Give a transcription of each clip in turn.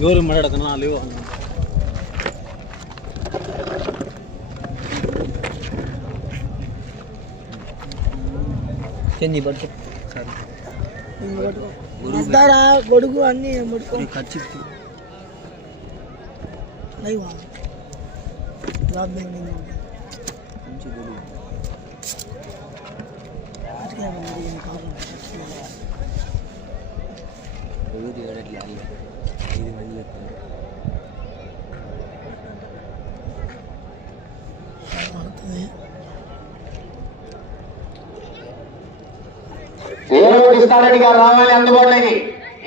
ఎవరు మాట్లాడుతున్నా లేవు అన్న చెంది పట్టు సరే అద్దారా గొడుగు అన్ని పట్టుకో ఖర్చు లైవా జాబ్ బెండింగ్ మంచి గుడి ఎవరు ఏడట్లే అల్లే ఐదు మంది చెప్తారు ఏవో కృష్ణారెడ్డి గారు రావాలి అందుబాటులోకి.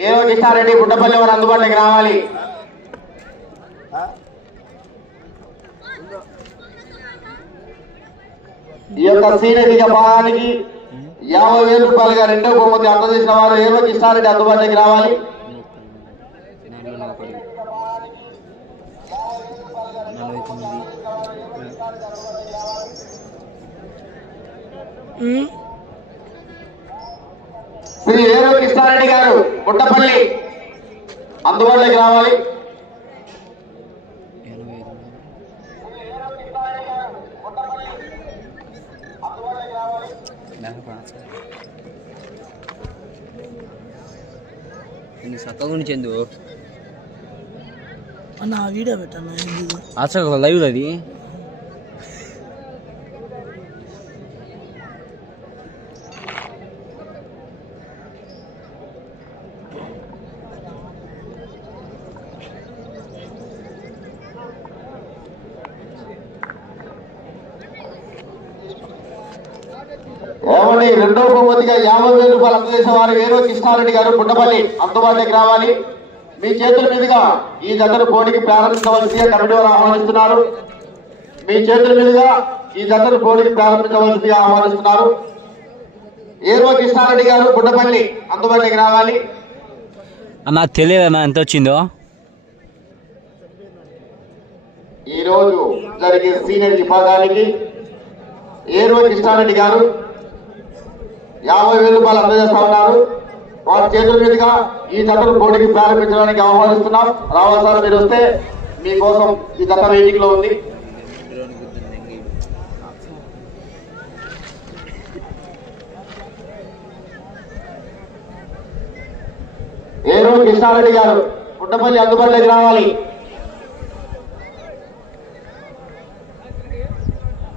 ఏవో కృష్ణారెడ్డి బుడ్డపల్లి వారు అందుబాటులోకి రావాలి. ఈ యొక్క సీనియర్ భాగానికి యాభై వేల రూపాయలుగా రెండో బహుమతి అందజేసిన వారు ఏవో కృష్ణారెడ్డి అందుబాటులోకి రావాలి. తొమ్మిది. శ్రీ ఏరో కృష్ణారెడ్డి గారు బుట్టపల్లి. అందుబాటులోకి రావాలి. ఉండి చెందు. అన్న వీడియో పెట్టాను లైవ్ అది? ఏమండి రెండో బహుమతిగా యాభై వేల రూపాయలు అందజేసే వారు ఏరో కృష్ణారెడ్డి గారు బుట్టపల్లి అందుబాటులోకి రావాలి. మీ చేతుల మీదుగా ఈ జతను పోటీకి ప్రారంభించవలసిగా కమిటీ వారు ఆహ్వానిస్తున్నారు. మీ చేతుల మీదుగా ఈ జతను పోటీకి ప్రారంభించవలసిగా ఆహ్వానిస్తున్నారు. ఏరో కృష్ణారెడ్డి గారు బుట్టపల్లి అందుబాటులోకి రావాలి. అన్న తెలియదన్నా ఎంత వచ్చిందో? ఈ రోజు జరిగే సీనియర్ విభాగానికి ఏరో కృష్ణారెడ్డి గారు యాభై వేల రూపాయలు అందజేస్తా ఉన్నారు వారి చేతుల మీదుగా ఈ జతను పోటీకి ప్రారంభించడానికి ఆహ్వానిస్తున్నాం. రావాలి సార్ మీరు వస్తే మీకోసం ఈ జత వెయిటింగ్లో ఉంది. ఏరో కృష్ణారెడ్డి గారు పుట్టపల్లి అందుబాటులోకి రావాలి.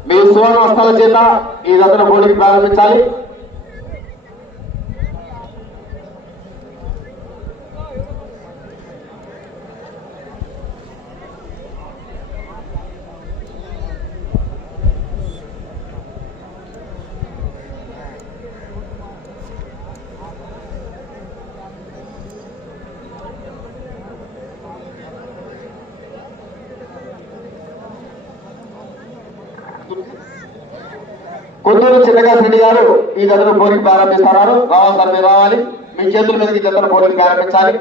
మీ సువర్ణ వస్త్రాల చేత ఈ జతను పోటీకి ప్రారంభించాలి కొత్తూరు చిన్నగాస్ రెడ్డి గారు ఈ జతను ప్రారంభిస్తున్నారు రావాలి సార్ మీరు రావాలి మీ చేతుల మీదకి ఈ జతను పోటీకి ప్రారంభించాలి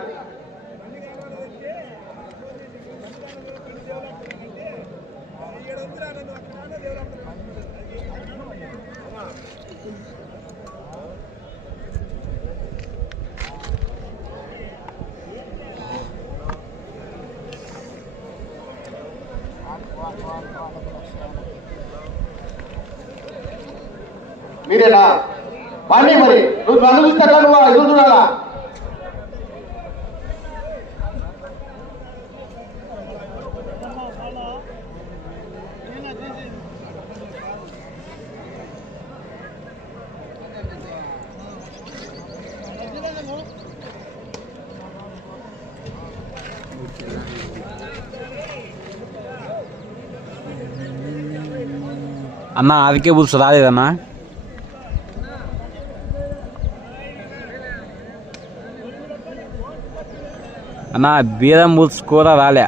మీరేనా? పండి మరి. నువ్వు నన్ను చూస్తారా నువ్వు ఎదురు చూడాలా? అన్న అదికే బుల్స్ రాలేదన్నా? అన్న బీరం పులుసు కూర రాలే.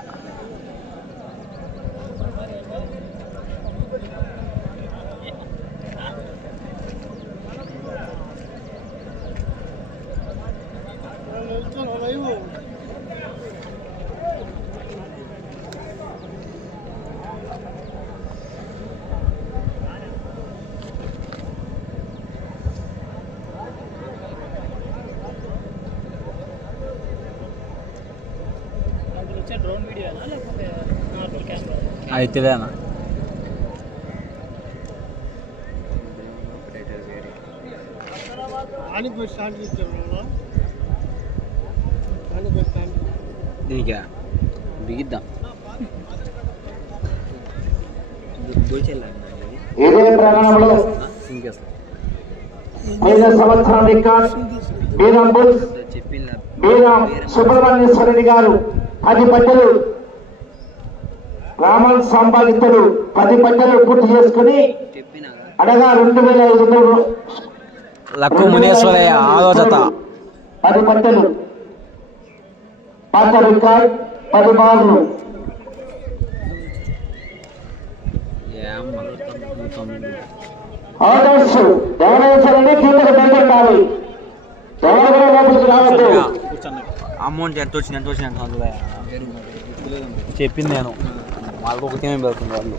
అయితేదేనా దీనికా? బిగిద్దాం. రికార్డ్ బీరం బుల్స్ బీరం సుబ్రహ్మణ్యేశ్వరుడి గారు పట్టెలు రామన్ సంపాదితుడు పది పట్టెలు పూర్తి చేసుకుని అనగా రెండు వేల ఐదు వందలు లక్కు మునేశ్వరయ్య ఆరో జత పది పట్టెలు పాత రికార్డ్ పది ఎవరైనా కిందకు ఎవరు కూడా లోపలికి రావద్దు. అమౌంట్ ఎంత వచ్చింది ఎంత వచ్చింది చెప్పింది నేను. వాళ్ళకి ఒక తినే పెడుతుంది వాళ్ళు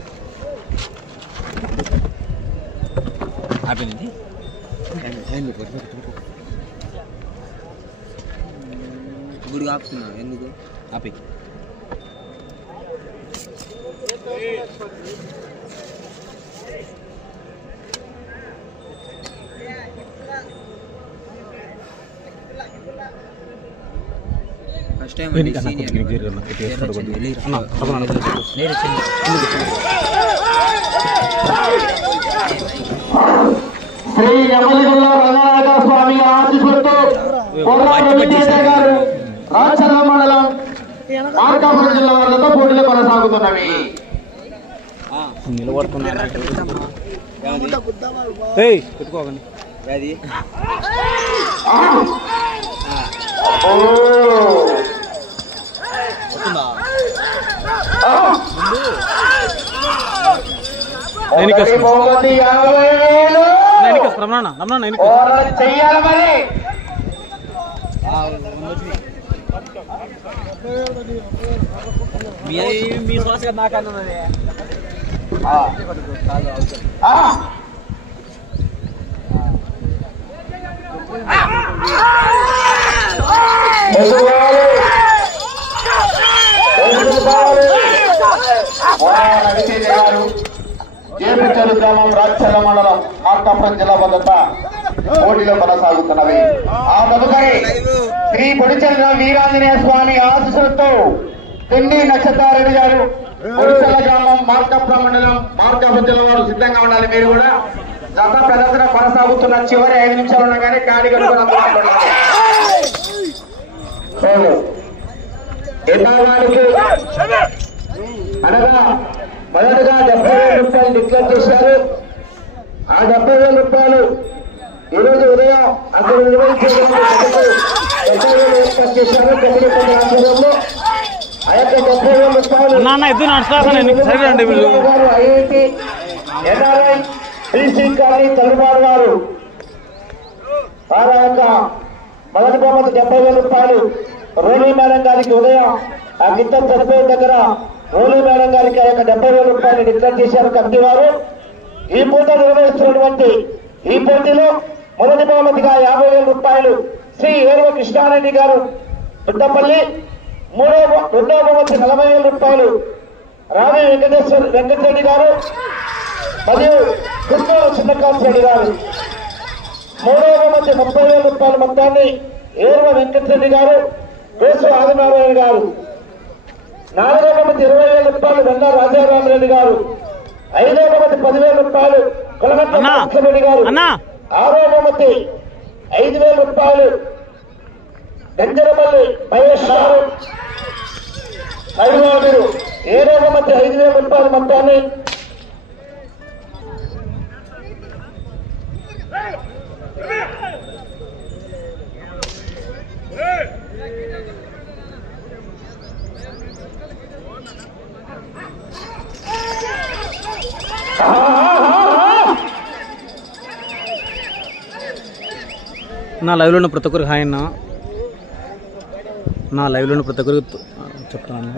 ఆపింది ఇప్పుడు ఆపుతున్నా ఎందుకు ఆపి ఫస్ట్ టైం శ్రీ యమలిగుల్ల రంగనాథ స్వామి ఆశీస్సులతో కొర్రాడు విజేత గారు రాచర్ల మండలం మార్కాపురం జిల్లా వారితో పోటీలు కొనసాగుతున్నవి. నిలబడుతున్నారు? గుద్దామా పెట్టుకోకండి. అది ఓ! ఒకటి బహుమతి యాభై వేలు. ఓరలు చెయ్యాలి మరి. మీ మీ శ్వాస నాకు అన్నది. ఆ. రవితేజ గారు జేపిచలు గ్రామం రాచర్ల మండలం మార్కాపురం జిల్లా భద్రత పోటీలో కొనసాగుతున్నవి ఆ తదుపరి శ్రీ పొడిచెల్ల వీరాంజనేయ స్వామి ఆశీస్సులతో తిండి నక్షత్రారెడ్డి గారు పొడిచెల్ల గ్రామం మార్కాపురం మండలం మార్కాపురం జిల్లా వారు సిద్ధంగా ఉండాలి మీరు కూడా గత ప్రదర్శన కొనసాగుతున్న చివరి ఐదు నిమిషాలు ఉన్నా కానీ ఖాళీ ఎన్నోవాడికి అనగా మొదటగా డెబ్బై వేల రూపాయలు డిక్లేర్ చేశారు. ఆ డెబ్బై వేల రూపాయలు ఈరోజు ఉదయం అక్కడ ఆధ్వర్యంలో ఆ యొక్క డెబ్బై వేల రూపాయలు ఐఐటి ఎన్ఆర్ఐ బీసీ కాలనీ తల్లివారు వారు. వారి యొక్క మొదటి బహుమతి డెబ్బై వేల రూపాయలు రోలీ మేడం గారికి ఉదయం ఆ గిత్తం చనిపోయిన దగ్గర రోలీ మేడం గారికి ఆ యొక్క డెబ్బై వేల రూపాయలు డిక్లేర్ చేశారు కమిటీ వారు. ఈ పూట నిర్వహిస్తున్నటువంటి ఈ పోటీలో మొదటి బహుమతిగా యాభై వేల రూపాయలు శ్రీ ఏరవ కృష్ణారెడ్డి గారు పుట్టపల్లి మూడో రెండవ బహుమతి నలభై వేల రూపాయలు రావి వెంకటేశ్వర వెంకటరెడ్డి గారు మరియు కృష్ణూరు చిన్నకాంతరెడ్డి గారు. మూడవ బహుమతి ముప్పై వేల రూపాయల మొత్తాన్ని ఏరువ వెంకటరెడ్డి గారు వేసు ఆదినారాయణ గారు నాలుగవ బహుమతి ఇరవై వేల రూపాయలు వెన్న రాజారామరెడ్డి గారు ఐదవ బహుమతి పదివేల రూపాయలు కులగట్ట అన్నా! భాస్కర్రెడ్డి గారు అన్నా! ఆరో బహుమతి ఐదు వేల రూపాయలు గంజరపల్లి మహేష్ గారు ఐదవ మీరు ఏడో బహుమతి ఐదు వేల రూపాయల మొత్తాన్ని నా లైవ్లో ఉన్న ప్రతి ఒక్కరికి హాయ్ అన్న. నా లైవ్లో ఉన్న ప్రతి ఒక్కరికి చెప్తాను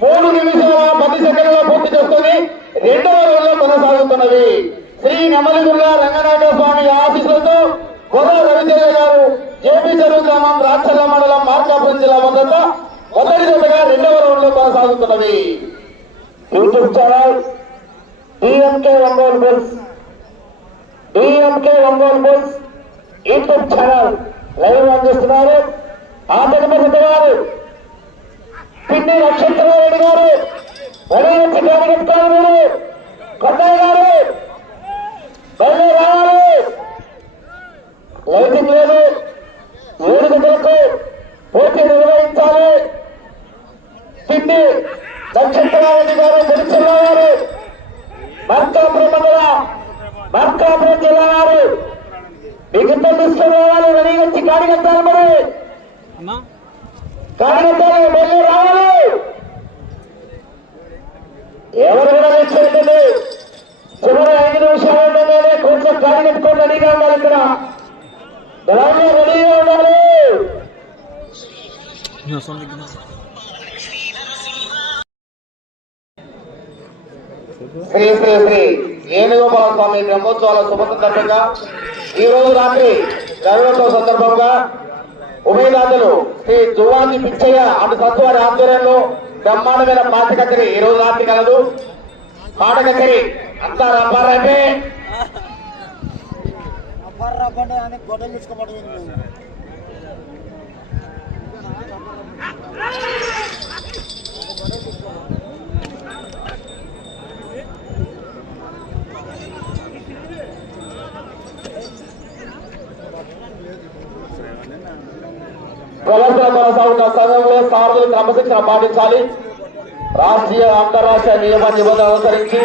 మూడు నిమిషాల పది సెకండ్ల పూర్తి చేస్తుంది. రెండవ రోజులో కొనసాగుతున్నది. శ్రీ నెమలిదుర్గా రంగనాథ స్వామి ఆఫీసులతో గొడవ రవితేజ గారు ఏపీ చెరువు గ్రామం రాచల్ల మండలం మార్కాపురం జిల్లా వద్ద మొదటి దశగా రెండవ రౌండ్లో కొనసాగుతున్నవి YouTube channel DMK Ongole bulls. DMK Ongole bulls YouTube channel live అందిస్తున్నారు ఆ తదుపరి గారు పిన్ని నక్షత్రారెడ్డి గారు. వలయంతి గమనిస్తారు గారు కొత్తయ్య గారు. లైటింగ్ లేదు ఏడు గంటలకు పోటీ నిర్వహించాలి. పిన్ని నక్షత్రరాయుడు గారు గుడిచెల్ల గారు మార్కాపురం మండల మార్కాపురం జిల్లా వారు మిగతా తీసుకుని రావాలి రెడీ వచ్చి గాడి కట్టాలి మరి. అన్నా కార్యకర్తలు మళ్ళీ రావాలి. ఎవరు కూడా తెచ్చేటండి చివరి ఐదు నిమిషాలు కట్టుకొని రెడీగా ఉండాలి ఇక్కడ. గ్రౌండ్లో రెడీగా ఉండాలి. శ్రీ శ్రీ శ్రీ వేణుగోపాల స్వామి బ్రహ్మోత్సవాల శుభ సందర్భంగా ఈ రోజు రాత్రి గరుడోత్సవ సందర్భంగా ఉభయనాథులు శ్రీ జువాజీ పిచ్చయ్య అటు సత్వారి ఆధ్వర్యంలో బ్రహ్మాండమైన పాట కచేరి ఈ రోజు రాత్రి కలదు. పాట కచేరి అంతా రబ్బారంటే గొడవలు తీసుకోబడి ప్రదర్శన కొనసాగుతున్న సమయంలో సార్లు క్రమశిక్షణ పాటించాలి. రాష్ట్రీయ అంతర్రాష్ట్రీయ నియమ నిబంధనలు అనుసరించి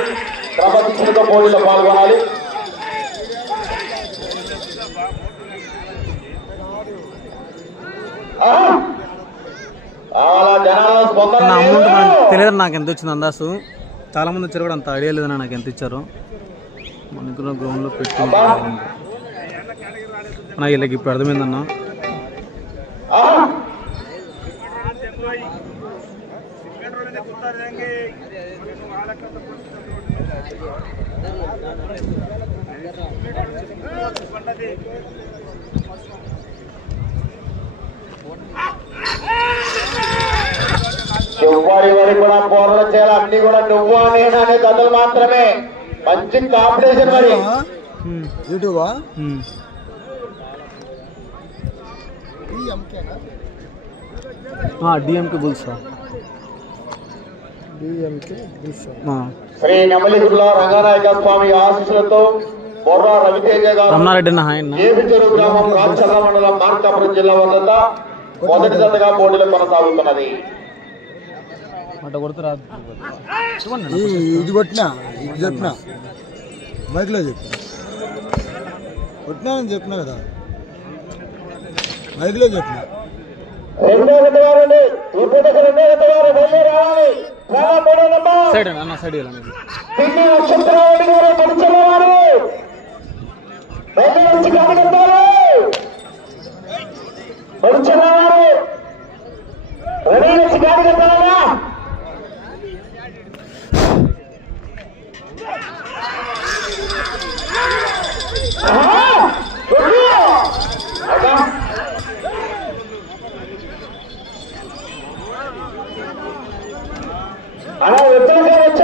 క్రమశిక్షణతో పోటీలో పాల్గొనాలి ఆ? చాలా జనాల స్పందన నా అమౌంట్. మనకు తెలియదు నాకు ఎంత వచ్చింది అందాసు. చాలా మంది వచ్చారు కూడా అంత ఐడియా లేదు నాకు ఎంత ఇచ్చారు. మనకు గ్రౌండ్లో పెట్టి నా వీళ్ళకి ఇప్పుడు అర్థమైందన్నా. ఆ? ఎవరి వరి కూడా పోరాటం చేయాలి. అన్ని కూడా నువ్వా నేను అనే కథలు మాత్రమే. మంచి కాంపిటీషన్ మరి. యూట్యూబా? డిఎంకే బుల్సా. శ్రీ నెమలిగుడ్ల రంగనాయక స్వామి ఆశీస్సులతో బొర్రా రవితేజ గారు గ్రామం రాచల్ల మండలం మార్కాపురం జిల్లా వద్ద మొదటి జతగా పోటీలు కొనసాగుతున్నది అట్ట కొడితే రాదు చూడండి ఈ ఇది కొట్టినా ఇది చెప్పినా. మైక్లో చెప్పిన కొట్టినా అని చెప్పినా కదా. మైక్లో చెప్పిన. ఈ పూటకి రెండో జత గారు బయలుదేరి రావాలి రాగా మూడో నంబర్ సైడ్ అన్న అన్న సైడ్ వెళ్ళండి పిన్ని నక్షత్రరావుడి గారు పరిచయం వారు బయలుదేరి వచ్చి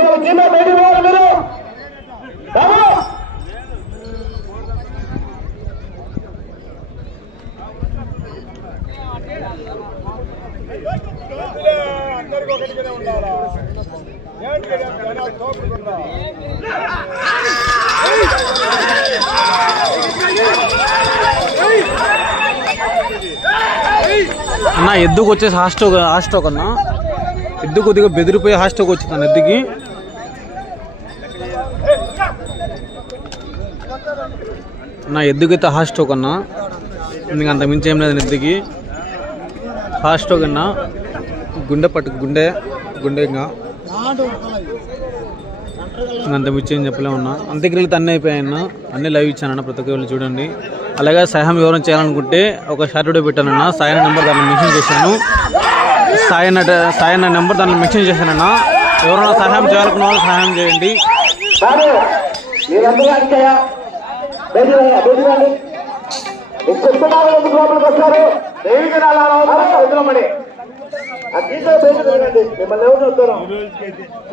ఏంటి పరిచయం అన్న ఎద్దుకు వచ్చేసి హాస్టో హాస్టో కన్నా ఎద్దు కొద్దిగా బెదిరిపోయి హాస్టోకి వచ్చింది అన్న ఎద్దుకి. నా ఎద్దుకైతే హాస్టో కన్నా ఇంక అంత మించి ఏం లేదు ఎద్దుకి. హాస్టో కన్నా గుండె పట్టు గుండె గుండె ఇంకా. ఇంక అంత మించి ఏం చెప్పలే ఉన్నా అంత్యక్రియలు అన్నీ అయిపోయాయన్న అన్నీ. లైవ్ ఇచ్చానన్న ప్రతి ఒక్క చూడండి. అలాగే సహాయం వివరం చేయాలనుకుంటే ఒక షార్ట్ పెట్టానన్న. సాయన నెంబర్ దాన్ని మెన్షన్ చేశాను. సాయన సాయన నెంబర్ దాన్ని మెన్షన్ చేశానన్న. ఎవరైనా సహాయం చేయాలనుకున్న వాళ్ళు సహాయం చేయండి. మిమ్మల్ని ఎవరు వస్తారు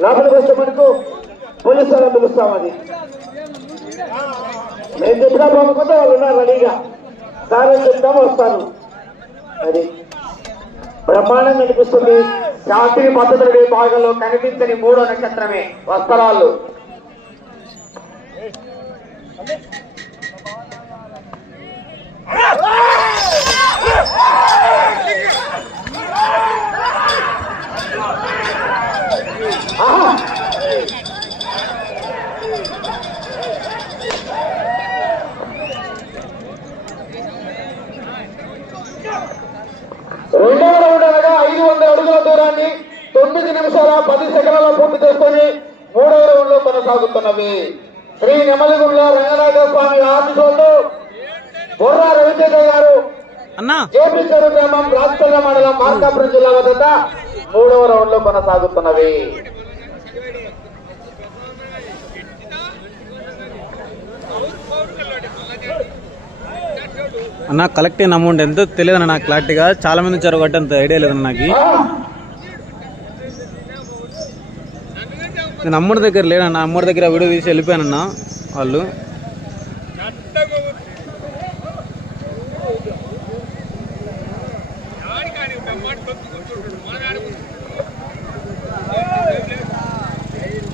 లోపలికి వస్తే మనకు పోలీసు వాళ్ళని పిలుస్తాం అది. మేము చెప్పినా పోకపోతే వాళ్ళు ఉన్నారు రెడీగా సార్ అని చెప్తాము వస్తారు. అది. బ్రహ్మాండం కనిపిస్తుంది శాస్త్రీయ పద్ధతుడి భాగంలో కనిపించని మూడో నక్షత్రమే వస్త్రాలు. ఆహా! రెండవ రౌండ్ అనగా ఐదు వందల అడుగుల దూరాన్ని తొమ్మిది నిమిషాల పది సెకండ్ల పూర్తి చేసుకొని మూడవ రౌండ్లో కొనసాగుతున్నవి. శ్రీ నెమలిగుండ్ల రంగనాథ స్వామి ఆశీస్సులతో బొర్రా రవితేజ గారు అన్నా. జేపీచూరు గ్రామం రాజపల్ల మండలం మార్కాపురం జిల్లా వద్ద మూడవ రౌండ్లో కొనసాగుతున్నవి. అన్న కలెక్ట్ అయిన అమౌంట్ ఎంతో తెలియదు నాకు క్లారిటీగా. చాలా మంది అంత ఐడియా లేదన్న నాకు. నేను అమ్మడి దగ్గర లేనన్న అమ్మడి దగ్గర వీడియో తీసి వెళ్ళిపోయానన్న వాళ్ళు.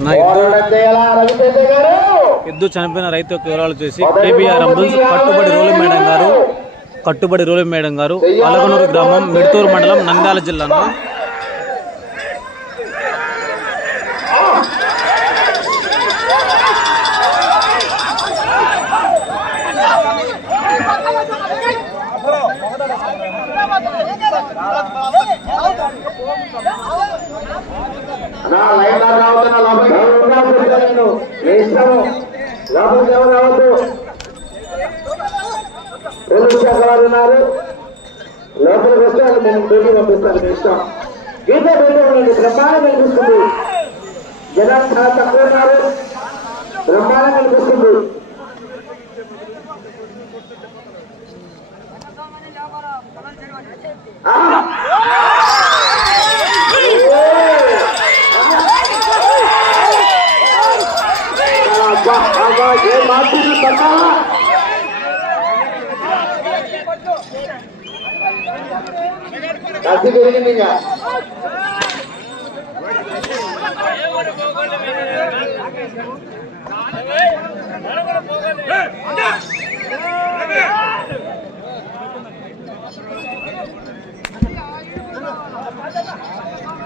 నా ఎద్దు ఎద్దు చనిపోయిన రైతు యొక్క వివరాలు చూసి కేబీఆర్ అంబుల్స్ కట్టుబడి రోలి మేడం గారు కట్టుబడి రోలి మేడం గారు అలగనూరు గ్రామం మిడతూరు మండలం నంద్యాల జిల్లాను? నా లైన్లో రావద్దు నా లోపలికి ఇష్టము లోపలికి ఎవరు రావద్దు. పోలీస్ శాఖ వారు ఉన్నారు. లోపలికి వస్తే వాళ్ళు మేము డ్యూటీ పంపిస్తాను మీ ఇష్టం. గీత డ్యూటీ ఉండండి బ్రహ్మాండం కనిపిస్తుంది. జనాలు చాలా తక్కువ ఉన్నారు. బ్రహ్మాండం కనిపిస్తుంది. కసి పెరిగింది ఇంకా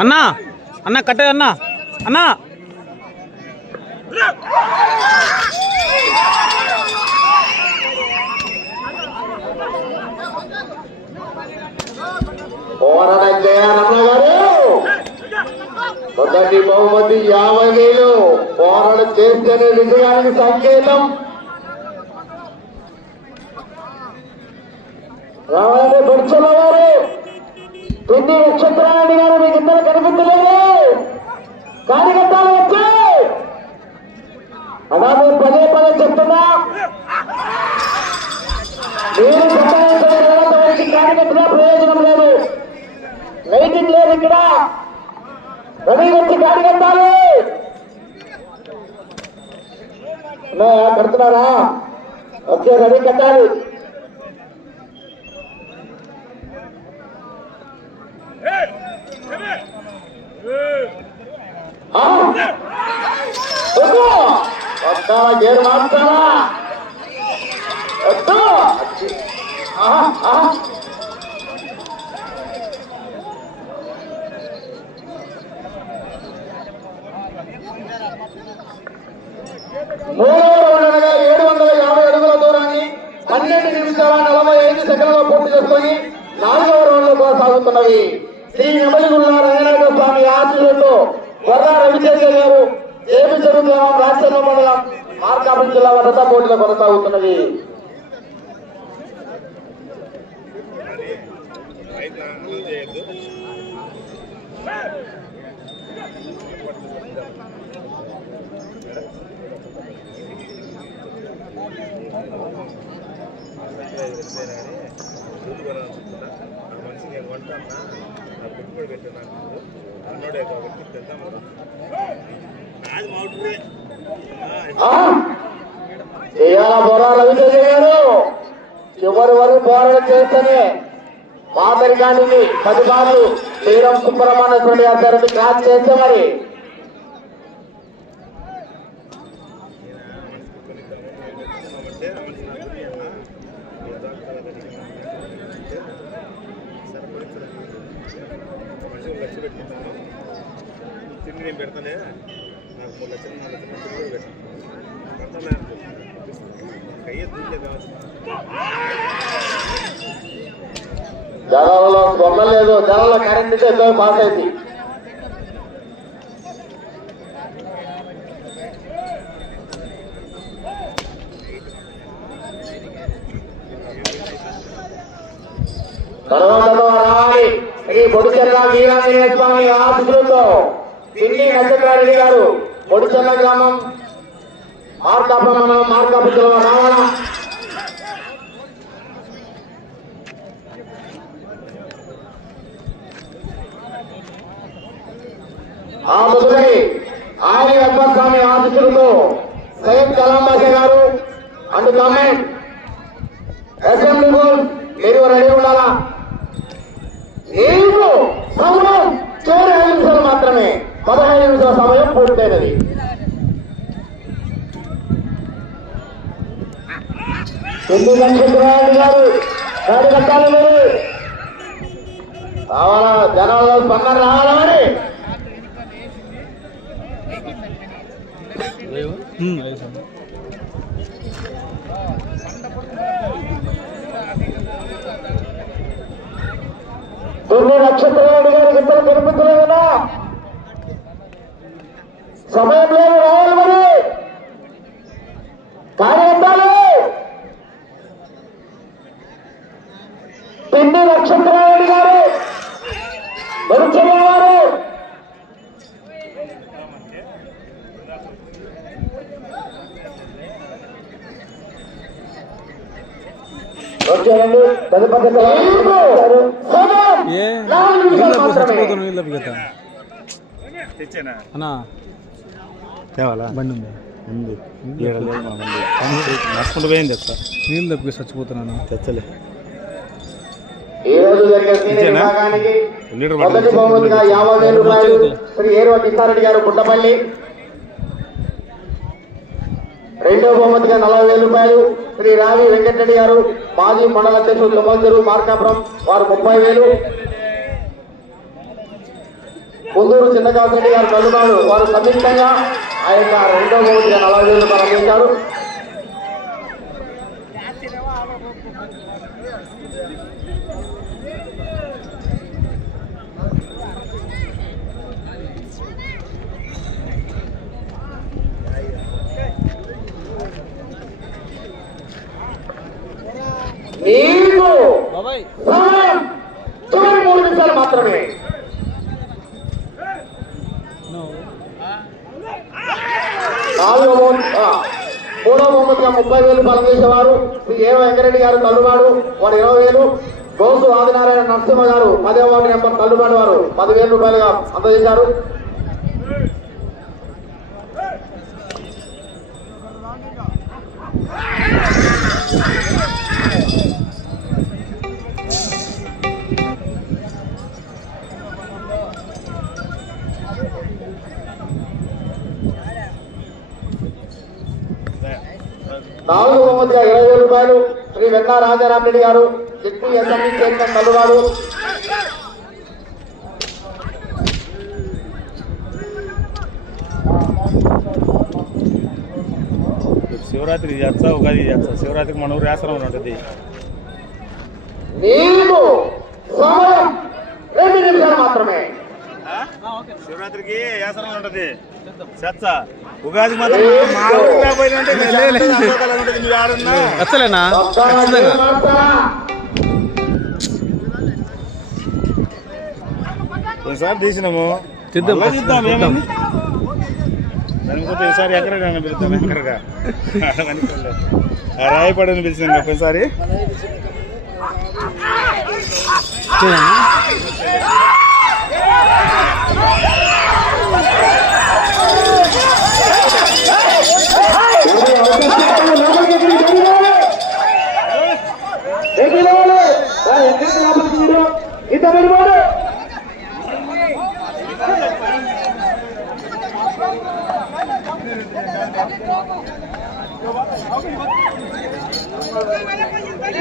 అన్నా అన్న కట్టే అన్నా పోరాటం చేయాలన్న గారు మొదటి బహుమతి యాభై వేలు. పోరాట చేస్తేనే విజయానికి సంకేతం. రావాలని బొచ్చల గారు పిన్ని నక్షత్రారాయణ గారు మీకు ఇద్దరు కనిపించలేదు. కార్యకర్తలు వచ్చి. అలాగే పదే పదే చెప్తున్నా. మీరు సతాయించడం వరకు కార్యకర్తగా ప్రయోజనం లేదు లైటింగ్ లేదు ఇక్కడ రవి వచ్చి కార్యకర్తలు ఉన్నాయా? కడుతున్నారా? వచ్చే రవి కట్టాలి ఆ? వద్దు. వద్దా గేరు మార్చాలా వద్దు. అచ్చి. ఆహా, ఆహా. మూడవ రౌండ్ అనగా ఏడు వందల యాభై అడుగుల దూరాన్ని పన్నెండు నిమిషాల నలభై ఐదు సెకండ్ల పూర్తి చేసుకొని నాలుగవ రౌండ్లో కొనసాగుతున్నవి శ్రీ నెమలిగుళ్ళ రంగనాథ స్వామి ఆశీస్సులతో వర్ర రవితేజ గారు ఏపీ చెరువు గ్రామం రాజచంద్ర మండలం మార్కాపురం జిల్లా వరద పోటీలో కొనసాగుతున్నవి. చేయాల బొరాల విజయ్ గారు చివరి వరకు పోరాటం చేస్తేనే మాదరికానికి పది సార్లు శ్రీరామ్ సుబ్రహ్మణ్య గారిని క్రాస్ చేస్తే మరి తిండి నేను పెడతానే నాకు మూడు లక్షలు నాలుగు లక్షలు తిండి పెడతాను అయ్యే దుడ్లే కావచ్చు జనాలలో దొంగలేదు జనాల కరెంట్ ఇస్తే పాస్ రావాలి ఈ పొడిచెల్ల వీరాంజనేయ స్వామి ఆశీస్సులతో పిల్లి నచ్చకారెడ్డి గారు పొడిచెల్ల గ్రామం మార్కాప మండలం రావణ ఆ ముదురై ఆర్య అబ్బస్వామి ఆశీస్సులతో సయ్యద్ కలాం బాషా గారు. అండ్ కామెంట్ అసెంబ్లీ గోల్ మీరు రెడీ ఉండాలా? నేను సమయం చివరి ఐదు నిమిషాలు మాత్రమే. పదహైదు నిమిషాల సమయం పూర్తయినది. హిందూ వెంకటరాయుడు గారు గాడి కట్టాలి రావాలా జనాలు స్పందన రావాలా మరి? తొమ్మిది నక్షత్రాలు గారికి ఇద్దరు కనిపించలేదు కదా సమయం లేదు రావాలి మరి. కార్యక్రమాలు పిన్ని నక్షత్రాలు గారు మరుచెల్లేవారు ఏ చచ్చిపోతాను నీళ్ళు అన్నా తేవాలా బండి ఉంది ఉంది నడుచుకుంటూ పోయింది నీళ్ళు తప్పి చచ్చిపోతున్నాను తెచ్చలే రోజు లీటర్ మొదటి పట్టుకొని బహుమతిగా యాభై వేల రూపాయలు శ్రీ ఏరువ కిషారెడ్డి గారు పుట్టపల్లి రెండవ బహుమతిగా నలభై వేల రూపాయలు శ్రీ రావి వెంకటరెడ్డి గారు మాజీ మండల అధ్యక్షుడు తుమ్మలచెరు మార్కాపురం వారు ముప్పై వేలు. కుందూరు చిన్నకాసరెడ్డి గారు కల్లునాడు వారు సంయుక్తంగా ఆ యొక్క రెండవ బహుమతిగా నలభై వేల రూపాయలు అందించారు. బాబాయ్. సమయం చివరి మూడు నిమిషాలు మాత్రమే. మూడో బహుమతిగా ముప్పై వేలు బలం చేసేవారు. శ్రీ ఏ. వెంకరెడ్డి గారు తల్లువాడు వాడు ఇరవై వేలు. గోసు ఆదినారాయణ నరసింహ గారు పదవ వార్డు నెంబర్ తల్లుబాటు వారు. పదివేల రూపాయలుగా అందజేశారు. నాలుగు బహుమతిగా ఇరవై వేల రూపాయలు. శ్రీ వెన్నా రాజారామరెడ్డి గారు జడ్పీ అసెంబ్లీ చైర్మన్ తల్లువాడు శివరాత్రికి చేస్తా ఉగాది చేస్తా. శివరాత్రికి మన ఊరు ఆశ్రమం ఉంటుంది. నీకు సమయం రెండు నిమిషాలు మాత్రమే. శివరాత్రికి ఆశ్రమం ఉంటుంది. చేస్తా ఉగాది మాత్రం ఖచ్చితంగా. ఒకసారి తీసినాము. తీద్దాం, తీద్దాం. ఏమైంది? దానికి ఈసారి ఎక్కడ పిలుద్దాం ఎక్కడగా ఆ రాయి పడని పిలిచింది ఒకసారి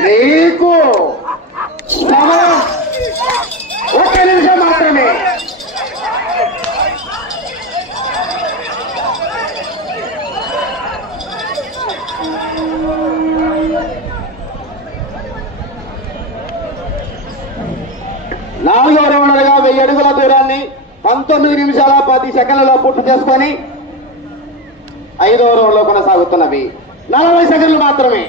నీకు సమయం ఒక్క నిమిషం మాత్రమే నాలుగో రౌండర్గా వెయ్యి అడుగుల దూరాన్ని పంతొమ్మిది నిమిషాల పది సెకండ్లలో పూర్తి చేసుకొని ఐదవ రౌండ్లో కొనసాగుతున్నవి. నలభై సెకండ్లు మాత్రమే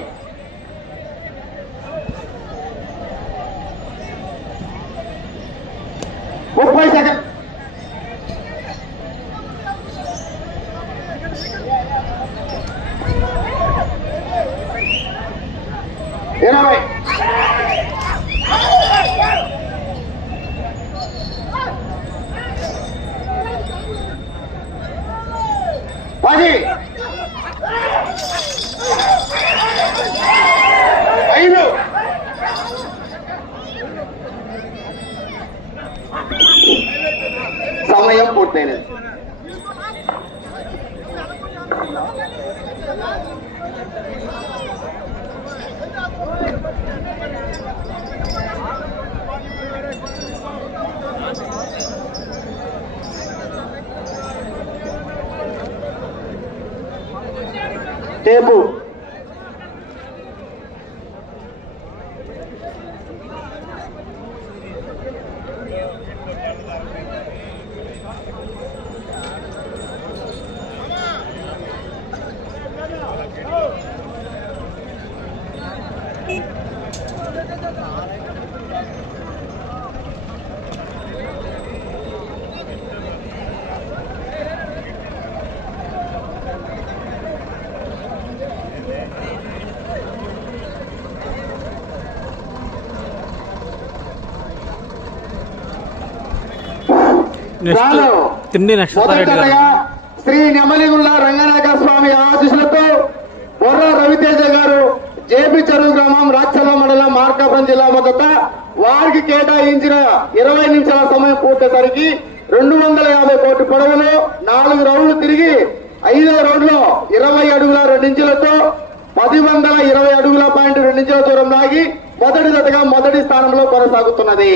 ముప్పై సెకండ్ ఇరవై పది ఐదు సమయం పూర్తయినది టేపు మొదటగా శ్రీ నెమలిగుళ్ళ రంగనాయక స్వామి ఆశీస్సులతో బొర్ర రవితేజ గారు జేపీ చెరువు గ్రామం రాచల్ల మండలం మార్కాపురం జిల్లా మొదట వారికి కేటాయించిన ఇరవై నిమిషాల సమయం పూర్తేసరికి రెండు వందల యాభై కోట్ల పొడవులో నాలుగు రౌండ్లు తిరిగి ఐదో రౌండ్లో ఇరవై అడుగుల రెండించులతో పది వందల ఇరవై అడుగుల పాయింట్ రెండించుల దూరం లాగి మొదటి జతగా మొదటి స్థానంలో కొనసాగుతున్నది.